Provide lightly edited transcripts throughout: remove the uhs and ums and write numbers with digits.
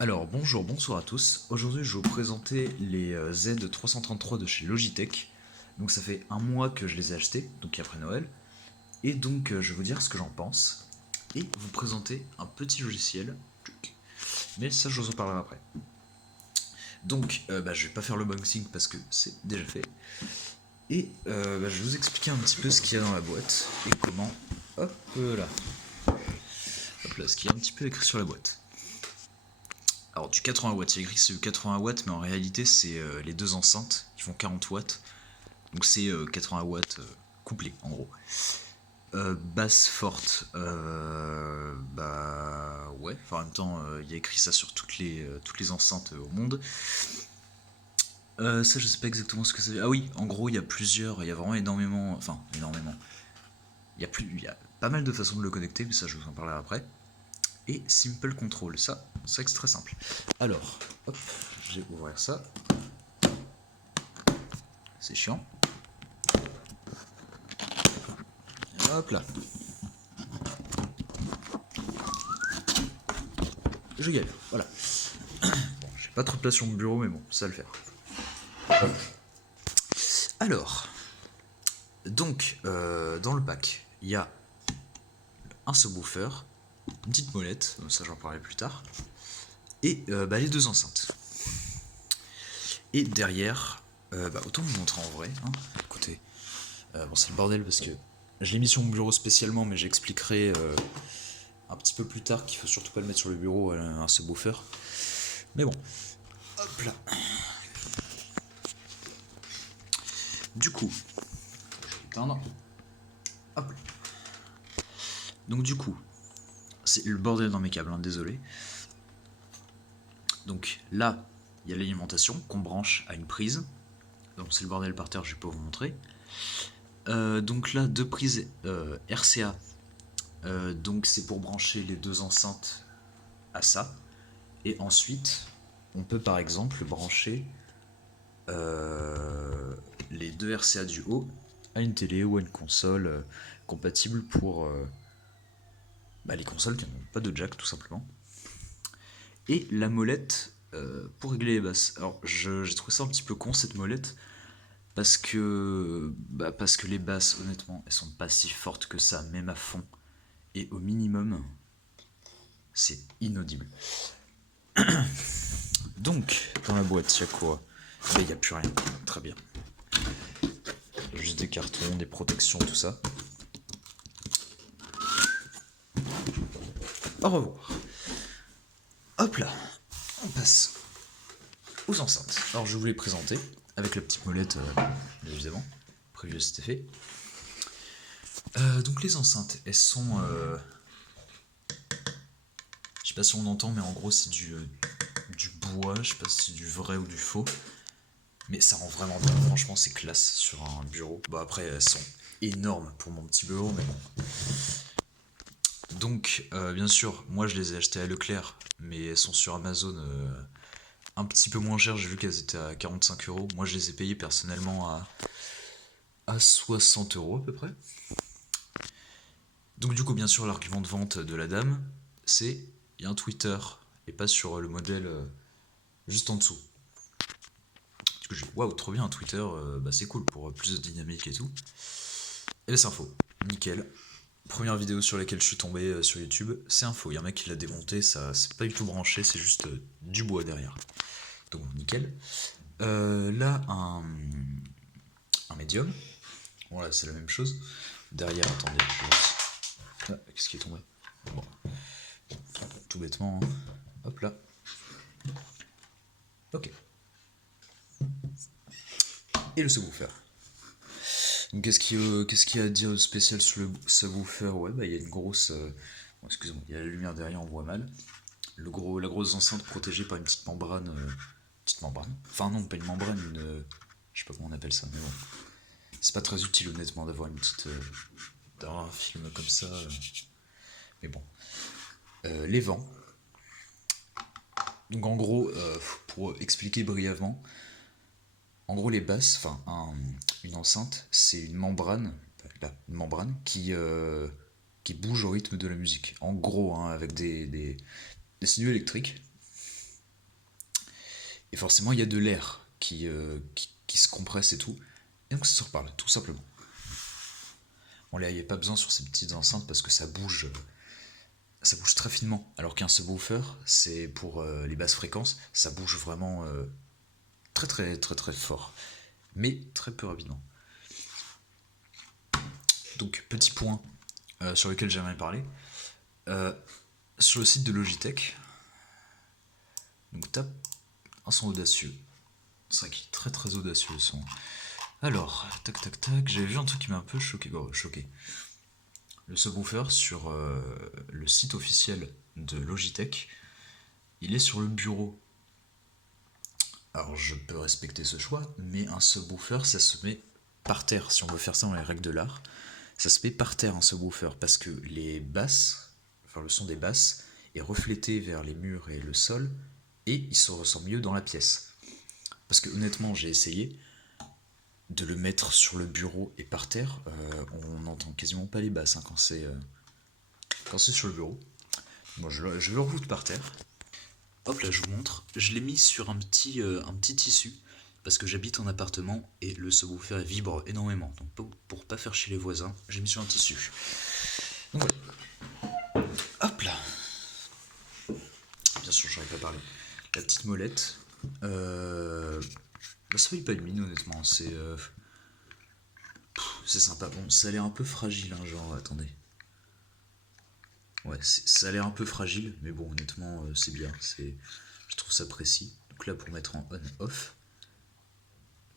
Alors bonjour, bonsoir à tous. Aujourd'hui je vais vous présenter les Z333 de chez Logitech. Donc ça fait un mois que je les ai achetés, donc après Noël. Et donc je vais vous dire ce que j'en pense. Et vous présenter un petit logiciel. Mais ça je vous en parlerai après. Donc je vais pas faire le unboxing parce que c'est déjà fait. Et je vais vous expliquer un petit peu ce qu'il y a dans la boîte. Et comment. Hop là. Hop là, ce qu'il y a un petit peu écrit sur la boîte. Alors du 80 watts, il y a écrit que c'est du 80 watts, mais en réalité c'est les deux enceintes qui font 40 watts. Donc c'est 80 watts couplés en gros. Basse forte, bah ouais, enfin, en même temps il y a écrit ça sur toutes les enceintes au monde. Ça je sais pas exactement ce que ça veut dire. Ah oui, en gros il y a plusieurs, il y a vraiment énormément, enfin énormément. Il y a pas mal de façons de le connecter, mais ça je vous en parlerai après. Et Simple Control, ça c'est très simple. Alors, hop, je vais ouvrir ça. C'est chiant. Hop là. Je galère, voilà. Bon, j'ai pas trop de place sur mon bureau, mais bon, ça va le faire. Alors, donc, dans le pack, il y a un subwoofer, une petite molette, ça j'en parlerai plus tard, et les deux enceintes. Et derrière, autant vous montrer en vrai. Hein. Écoutez, bon, c'est le bordel parce que je l'ai mis sur mon bureau spécialement, mais j'expliquerai un petit peu plus tard qu'il faut surtout pas le mettre sur le bureau, un subwoofer. Mais bon, hop là. Du coup, je vais éteindre. Hop. Donc du coup, c'est le bordel dans mes câbles, hein, désolé. Donc là, il y a l'alimentation qu'on branche à une prise. Donc c'est le bordel par terre, je vais pas vous montrer. Donc là, deux prises RCA. Donc c'est pour brancher les deux enceintes à ça. Et ensuite, on peut par exemple brancher les deux RCA du haut à une télé ou à une console compatible pour les consoles qui n'ont pas de jack tout simplement. Et la molette pour régler les basses. Alors j'ai trouvé ça un petit peu con cette molette parce que les basses honnêtement elles sont pas si fortes que ça même à fond et au minimum c'est inaudible. Donc dans la boîte il y a quoi? Il n'y a plus rien, très bien. Juste des cartons, des protections, tout ça. Au revoir. Hop là, on passe aux enceintes. Alors je vais vous les présenter avec la petite molette, bien évidemment, prévu à cet effet. Donc les enceintes, elles sont... je sais pas si on entend, mais en gros c'est du bois, je sais pas si c'est du vrai ou du faux. Mais ça rend vraiment bien, franchement c'est classe sur un bureau. Bon après elles sont énormes pour mon petit bureau, mais bon. Donc bien sûr, moi je les ai achetées à Leclerc, mais elles sont sur Amazon un petit peu moins chères, j'ai vu qu'elles étaient à 45 €. Moi je les ai payées personnellement à 60 € à peu près. Donc du coup bien sûr l'argument de vente de la dame, c'est il y a un Twitter et pas sur le modèle juste en dessous. Du coup je dis waouh trop bien un Twitter, c'est cool pour plus de dynamique et tout. Et c'est un faux, nickel. Première vidéo sur laquelle je suis tombé sur YouTube, c'est un faux. Il y a un mec qui l'a démonté, ça c'est pas du tout branché, c'est juste du bois derrière. Donc nickel. Là un médium. Voilà, c'est la même chose. Derrière, attendez, je lance. Ah, qu'est-ce qui est tombé? Bon. Tout bêtement. Hein. Hop là. Ok. Et le subwoofer. Donc qu'est-ce qu'il y a à dire de spécial sur le subwoofer? Ouais, il y a une grosse... bon, excusez-moi, il y a la lumière derrière, on voit mal. La grosse enceinte protégée par une petite membrane. Petite membrane. Enfin non, pas une membrane, une... je sais pas comment on appelle ça, mais bon. C'est pas très utile honnêtement d'avoir une petite... d'avoir un film comme ça. Mais bon. Les vents. Donc en gros, pour expliquer brièvement, en gros les basses, une enceinte, c'est une membrane, une membrane qui bouge au rythme de la musique. En gros, hein, avec des signaux électriques. Et forcément, il y a de l'air qui se compresse et tout. Et donc ça se reparle, tout simplement. Bon, là, il n'y a pas besoin sur ces petites enceintes parce que ça bouge très finement. Alors qu'un subwoofer, c'est pour les basses fréquences, ça bouge vraiment très très très très fort. Mais très peu rapidement. Donc, petit point sur lequel j'aimerais parler. Sur le site de Logitech, donc tape un son audacieux. C'est vrai qu'il est très très audacieux le son. Alors, tac tac tac, j'avais vu un truc qui m'a un peu choqué. Oh, choqué. Le subwoofer sur le site officiel de Logitech, il est sur le bureau. Alors je peux respecter ce choix, mais un subwoofer ça se met par terre. Si on veut faire ça dans les règles de l'art, ça se met par terre un subwoofer parce que les basses, enfin le son des basses est reflété vers les murs et le sol et il se ressent mieux dans la pièce. Parce que honnêtement j'ai essayé de le mettre sur le bureau et par terre, on n'entend quasiment pas les basses hein, quand c'est sur le bureau. Bon, je le reroute par terre. Hop là, je vous montre. Je l'ai mis sur un petit tissu parce que j'habite en appartement et le subwoofer vibre énormément. Donc pour pas faire chier les voisins, j'ai mis sur un tissu. Donc voilà. Hop là. Bien sûr, j'en ai pas parlé. La petite molette. Ça fait pas une mine honnêtement. C'est sympa. Bon, ça a l'air un peu fragile, hein, genre, attendez. Ouais, ça a l'air un peu fragile, mais bon, honnêtement, c'est bien. Je trouve ça précis. Donc là, pour mettre en on-off,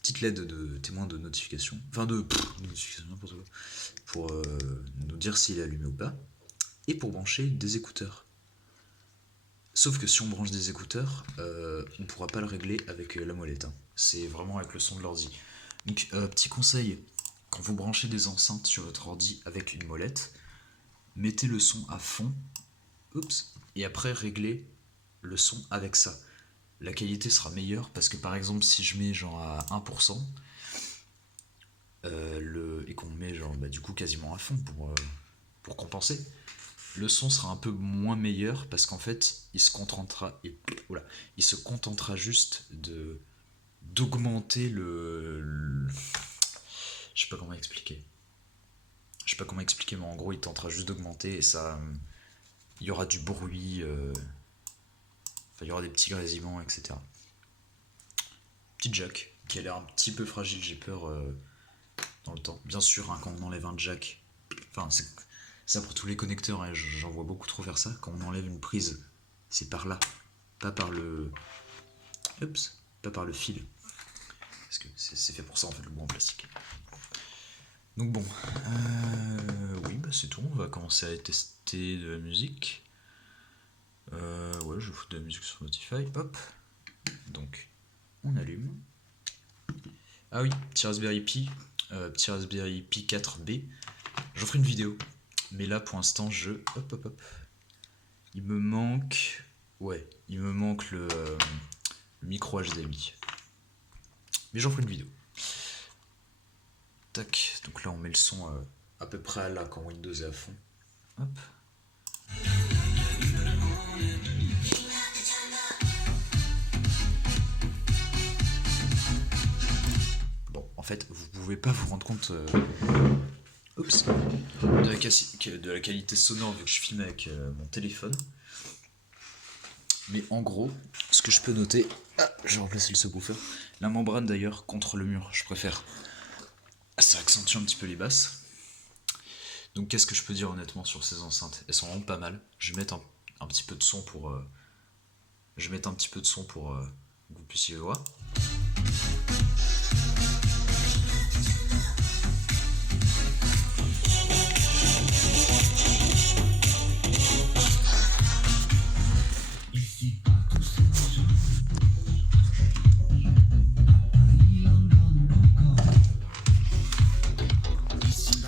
petite LED de témoin de notification. Enfin, de notification, n'importe quoi. Pour nous dire s'il est allumé ou pas. Et pour brancher des écouteurs. Sauf que si on branche des écouteurs, on ne pourra pas le régler avec la molette. Hein. C'est vraiment avec le son de l'ordi. Donc, petit conseil, quand vous branchez des enceintes sur votre ordi avec une molette, mettez le son à fond, oups, et après réglez le son avec ça. La qualité sera meilleure parce que par exemple si je mets genre à 1% et qu'on met genre du coup quasiment à fond pour compenser, le son sera un peu moins meilleur parce qu'en fait il se contentera juste d'augmenter je sais pas comment expliquer. Je sais pas comment expliquer, mais en gros, il tentera juste d'augmenter et ça. Il y aura du bruit, il y aura des petits grésillements, etc. Petit jack qui a l'air un petit peu fragile, j'ai peur dans le temps. Bien sûr, hein, quand on enlève un jack, enfin, c'est ça pour tous les connecteurs, hein, j'en vois beaucoup trop faire ça. Quand on enlève une prise, c'est par là, pas par le. Oups, pas par le fil. Parce que c'est fait pour ça en fait, le bout en plastique. Donc bon, oui, c'est tout. On va commencer à tester de la musique. Ouais, je vais foutre de la musique sur Spotify. Hop. Donc, on allume. Ah oui, petit Raspberry Pi. Petit Raspberry Pi 4B. J'en ferai une vidéo. Mais là, pour l'instant, hop. Il me manque. Ouais, il me manque le micro HDMI. Mais j'en ferai une vidéo. Tac. Donc là, on met le son à peu près à là quand Windows est à fond. Hop. En fait, vous pouvez pas vous rendre compte de la qualité sonore vu que je filme avec mon téléphone. Mais en gros, ce que je peux noter... Ah, j'ai remplacé le subwoofer. La membrane d'ailleurs contre le mur, je préfère. Ça accentue un petit peu les basses. Donc qu'est-ce que je peux dire honnêtement sur ces enceintes? Elles sont vraiment pas mal. Je vais mettre un petit peu de son pour... que vous puissiez voir.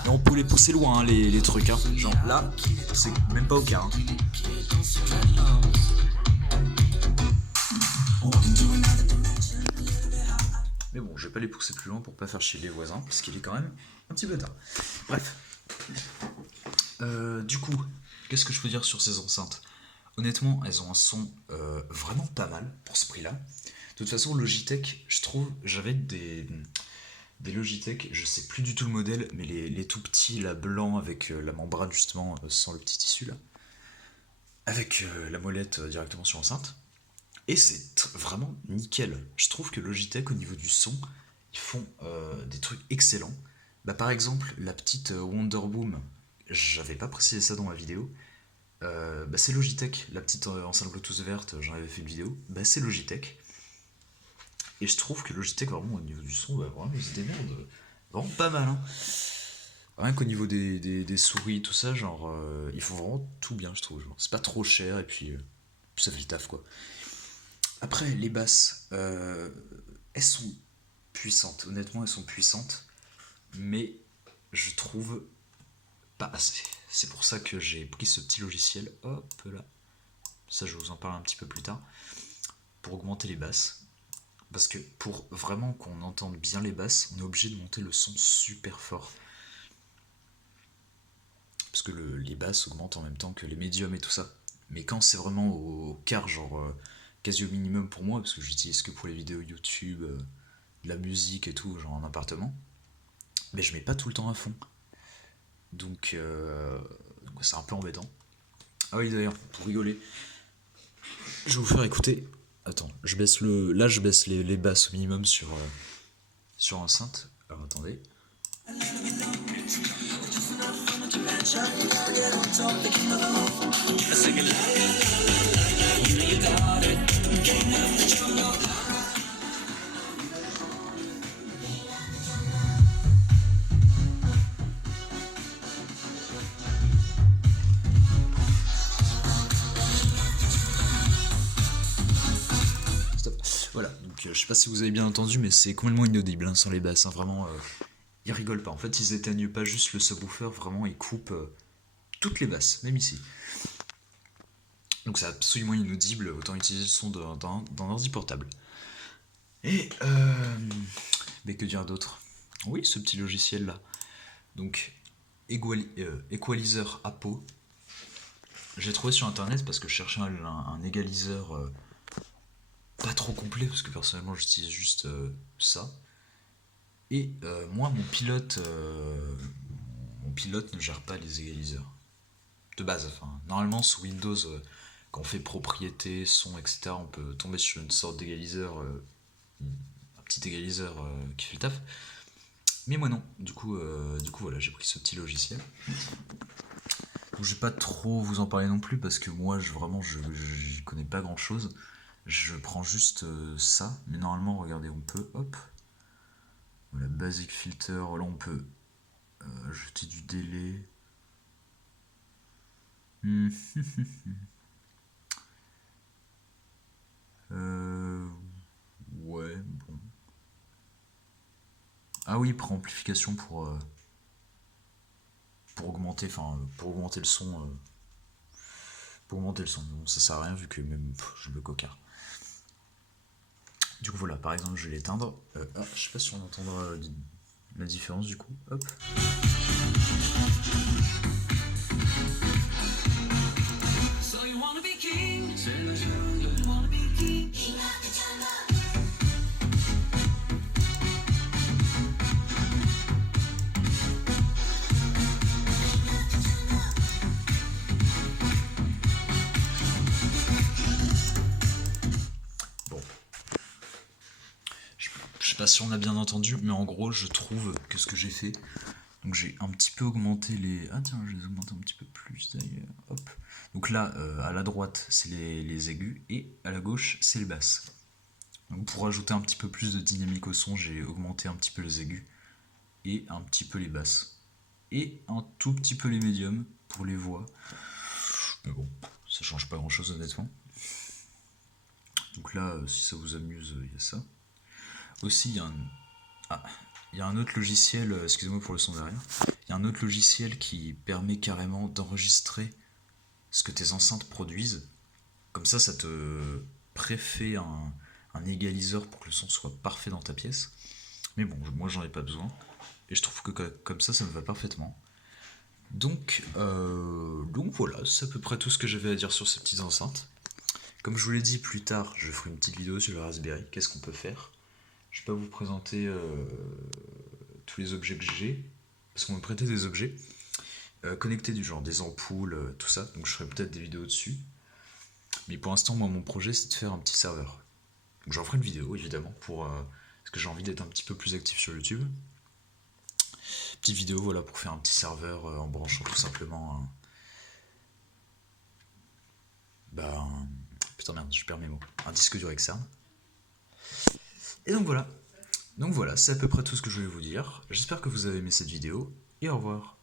Et on peut les pousser loin hein, les trucs. Hein. Genre là, c'est même pas au cas. Hein. Mais bon, je vais pas les pousser plus loin pour pas faire chier les voisins, parce qu'il est quand même un petit peu tard. Bref. Du coup, qu'est-ce que je peux dire sur ces enceintes? Honnêtement, elles ont un son vraiment pas mal pour ce prix-là. De toute façon, Logitech, je trouve, j'avais des Logitech, je sais plus du tout le modèle, mais les tout petits, là, blancs, avec la membrane justement, sans le petit tissu là, avec la molette directement sur l'enceinte. Et c'est vraiment nickel. Je trouve que Logitech, au niveau du son, ils font des trucs excellents. Bah, par exemple, la petite Wonderboom, j'avais pas précisé ça dans ma vidéo. Bah, c'est Logitech, la petite enceinte Bluetooth verte, j'en avais fait une vidéo. Bah, c'est Logitech. Et je trouve que Logitech, vraiment, au niveau du son, bah, vraiment, ils se démerdent vraiment pas mal. Hein. Rien qu'au niveau des souris, tout ça, genre, ils font vraiment tout bien, je trouve. C'est pas trop cher, et puis ça fait le taf, quoi. Après, les basses, elles sont puissantes. Honnêtement, elles sont puissantes. Mais je trouve pas assez. C'est pour ça que j'ai pris ce petit logiciel. Hop là. Ça, je vais vous en parler un petit peu plus tard. Pour augmenter les basses. Parce que pour vraiment qu'on entende bien les basses, on est obligé de monter le son super fort. Parce que les basses augmentent en même temps que les médiums et tout ça. Mais quand c'est vraiment au quart, genre quasi au minimum pour moi, parce que j'utilise que pour les vidéos YouTube, de la musique et tout, genre en appartement, mais je mets pas tout le temps à fond. Donc c'est un peu embêtant. Ah oui d'ailleurs, pour rigoler, je vais vous faire écouter. Attends, je baisse là je baisse les basses au minimum sur enceinte. Alors attendez. Stop. Voilà, donc je sais pas si vous avez bien entendu, mais c'est complètement inaudible sans les basses. Hein, vraiment, ils rigolent pas. En fait, ils éteignent pas juste le subwoofer, vraiment, ils coupent toutes les basses, même ici. Donc c'est absolument inaudible, autant utiliser le son d'un ordi portable. Et mais que dire d'autre? Oui, ce petit logiciel là. Donc Equalizer Apo. J'ai trouvé sur internet parce que je cherchais un égaliseur pas trop complet parce que personnellement j'utilise juste ça. Et moi mon pilote ne gère pas les égaliseurs de base. Enfin, normalement sous Windows, quand on fait propriété, son, etc., on peut tomber sur une sorte d'égaliseur, un petit égaliseur qui fait le taf. Mais moi non. Du coup voilà, j'ai pris ce petit logiciel. Donc, je vais pas trop vous en parler non plus parce que moi je connais pas grand chose. Je prends juste ça, mais normalement regardez on peut hop, voilà basic filter, là on peut ajouter du délai. Hmm. Ouais bon. Ah oui, préamplification pour augmenter, pour augmenter le son. Pour augmenter le son. Bon, ça sert à rien vu que même je me cocard. Du coup voilà, par exemple je vais l'éteindre. Je sais pas si on entendra la différence du coup. Hop. Bon, je sais pas si on a bien entendu, mais en gros je trouve que ce que j'ai fait, donc j'ai un petit peu augmenté les... Ah tiens, je les augmente un petit peu plus d'ailleurs. Hop. Donc là, à la droite, c'est les aigus, et à la gauche, c'est les basses. Donc pour ajouter un petit peu plus de dynamique au son, j'ai augmenté un petit peu les aigus, et un petit peu les basses. Et un tout petit peu les médiums, pour les voix. Mais bon, ça change pas grand chose honnêtement. Donc là, si ça vous amuse, il y a ça. Aussi, il y a un autre logiciel, excusez-moi pour le son derrière, il y a un autre logiciel qui permet carrément d'enregistrer ce que tes enceintes produisent. Comme ça te préfait un égaliseur pour que le son soit parfait dans ta pièce. Mais bon, moi j'en ai pas besoin. Et je trouve que comme ça me va parfaitement. Donc voilà, c'est à peu près tout ce que j'avais à dire sur ces petites enceintes. Comme je vous l'ai dit plus tard, je ferai une petite vidéo sur le Raspberry, qu'est-ce qu'on peut faire. Je vais pas vous présenter tous les objets que j'ai, parce qu'on me prêtait des objets connectés du genre des ampoules, tout ça, donc je ferai peut-être des vidéos dessus. Mais pour l'instant, moi, mon projet, c'est de faire un petit serveur. Donc j'en ferai une vidéo, évidemment, parce que j'ai envie d'être un petit peu plus actif sur YouTube. Petite vidéo, voilà, pour faire un petit serveur en branchant tout simplement putain merde, je perds mes mots. Un disque dur externe. Et donc voilà. Donc voilà, c'est à peu près tout ce que je voulais vous dire. J'espère que vous avez aimé cette vidéo, et au revoir.